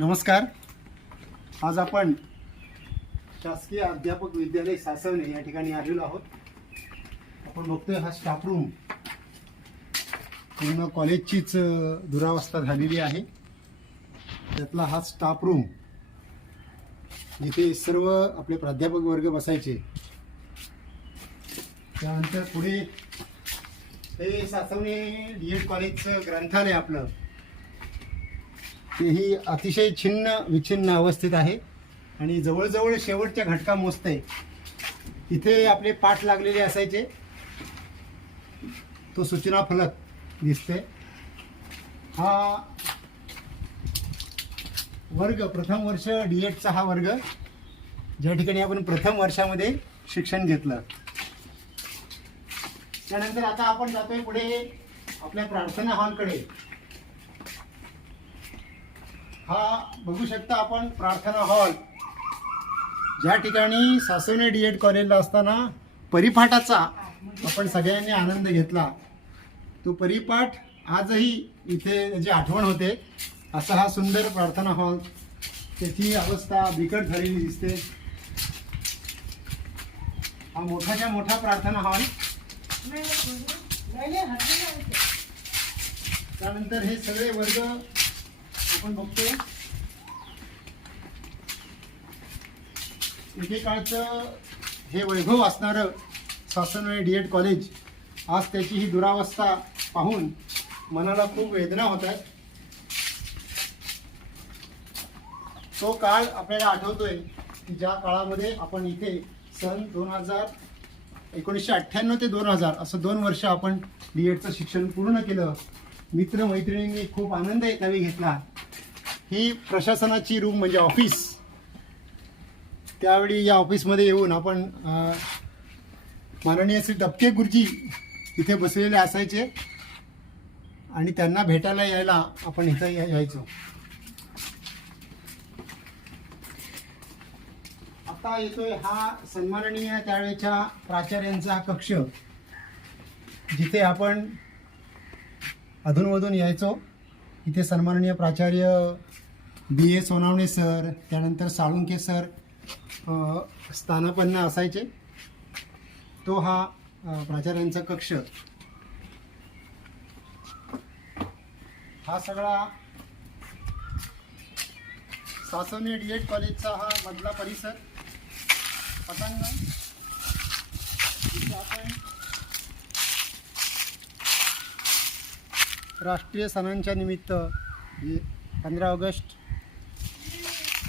नमस्कार. आज आपण शासकीय अध्यापक विद्यालय सासवणे या ठिकाणी आलेलो आहोत. आपण बघतोय हा स्टाफ रूम पूर्ण कॉलेजचीच दुरावस्था झालेली आहे. त्यातला हा स्टाफ रूम जिथे सर्व आपले प्राध्यापक वर्ग बसायचे. त्यानंतर पुढे हे सासवणे डी एड कॉलेजचं ग्रंथालय आपलं. तेही अतिशय छिन्न विच्छिन्न अवस्थेत आहे. आणि जवळजवळ शेवटच्या घटका मोजते इथे आपले पाठ लागलेले असायचे. तो सूचना फलक दिसते हा वर्ग प्रथम वर्ष डी एडचा हा वर्ग. ज्या ठिकाणी आपण प्रथम वर्षामध्ये शिक्षण घेतलं. त्यानंतर आता आपण जातोय पुढे आपल्या प्रार्थना हॉलकडे. हा बघू शकता आपण प्रार्थना हॉल. ज्या ठिकाणी सासवणे डी एड कॉलेजला असताना परिपाठाचा आपण सगळ्यांनी आनंद घेतला. तो परिपाठ आजही इथे त्याची आठवण होते असा हा सुंदर प्रार्थना हॉल. त्याची अवस्था बिकट झालेली दिसते. हा मोठाच्या मोठा प्रार्थना हॉल. त्यानंतर हे सगळे वर्ग आपण बघतोय एकेकाळचं हे वैभव असणारं सासनवे डी एड कॉलेज आज त्याची ही दुरावस्था पाहून मनाला खूप वेदना होत आहेत. तो काळ आपल्याला आठवतोय की ज्या काळामध्ये आपण इथे सन दोन हजार एकोणीसशे अठ्ठ्याण्णव ते दोन हजार असं दोन वर्ष आपण डी एडचं शिक्षण पूर्ण केलं. मित्रमैत्रिणींनी खूप आनंद त्यावेळी घेतला. ही प्रशासनाची रूम म्हणजे ऑफिस. त्यावेळी या ऑफिसमध्ये येऊन आपण माननीय श्री डबके गुरुजी इथे बसलेले असायचे. आणि त्यांना भेटायला यायला आपण इथं या- यायचो. आता येतोय हा सन्माननीय त्यावेळेच्या प्राचार्यांचा हा कक्ष जिथे आपण अधूनमधून यायचो. इथे सन्माननीय प्राचार्य बी ए सोनावणे सर त्यानंतर साळुंके सर अ, स्थानापन्न असायचे. तो हा प्राचार्यांचा कक्ष. हा सगळा सासवणे डी एड कॉलेजचा हा मधला परिसर. पटांगण इथे आपण राष्ट्रीय सणांच्या निमित्त पंधरा ऑगस्ट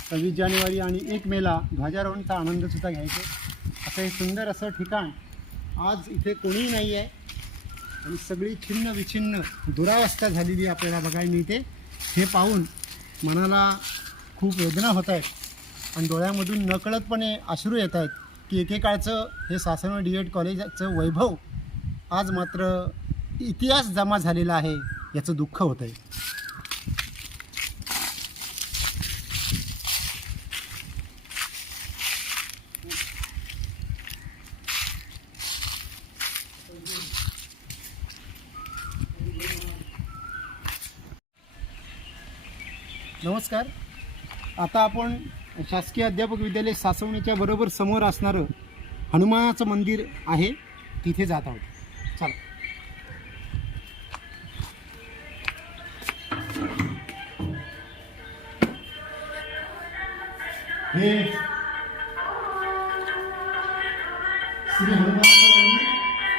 सव्वीस जानेवारी आणि एक मेला ध्वजारोहणचा आनंदसुद्धा घ्यायचो. असं हे सुंदर असं ठिकाण आज इथे कोणीही नाही आहे. आणि सगळी छिन्न विछिन्न दुरावस्था झालेली आपल्याला बघायला मिळते. हे पाहून मनाला खूप वेदना होत आहेत. आणि डोळ्यामधून नकळतपणे अश्रू येत आहेत की एकेकाळचं हे सासण डी एड कॉलेजचं वैभव आज मात्र इतिहास जमा झालेला आहे. याचं दुःख होतं आहे नमस्कार. आता आपण शासकीय अध्यापक विद्यालय सासवणीच्या बरोबर समोर असणारं हनुमानाचं मंदिर आहे तिथे जात आहोत. चला. हे श्री हनुमान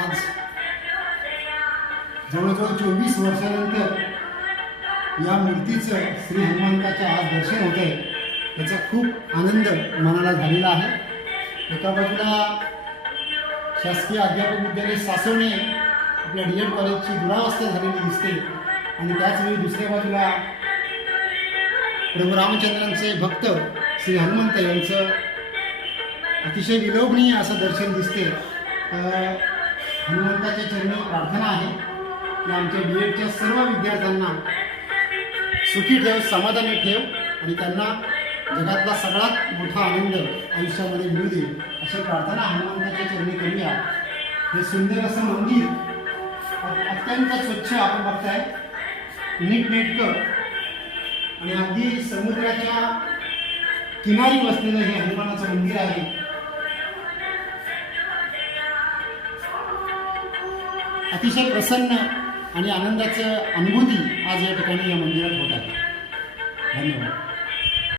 आज जवळजवळ चोवीस वर्षानंतर या मूर्तीचं श्री हनुमंताच्या आज दर्शन होत आहे त्याचा खूप आनंद मनाला झालेला आहे. एका बाजूला शासकीय अध्यापक विद्यालय सासवणे आपल्या डी एड कॉलेजची दुरावस्था झालेली दिसते. आणि त्याचवेळी दुसऱ्या बाजूला प्रभू रामचंद्रांचे भक्त श्री हनुमंत यांचं अतिशय विलोभनीय असं दर्शन दिसते. तर हनुमंताच्या चरणी प्रार्थना आहे. की आमच्या बी एडच्या सर्व विद्यार्थ्यांना सुखी ठेव समाधानी ठेव आणि त्यांना जगातला सगळ्यात मोठा आनंद आयुष्यामध्ये मिळू दे. अशी प्रार्थना हनुमंताच्या चरणी करूया. हे सुंदर असं मंदिर अत्यंत स्वच्छ आपण बघताय. नीटनेटकं आणि अगदी समुद्राच्या किनारी बसलेलं हे हनुमानाचं मंदिर आहे. अतिशय प्रसन्न आणि आनंदाचं अनुभूती आज या ठिकाणी या मंदिरात होत आहे. धन्यवाद.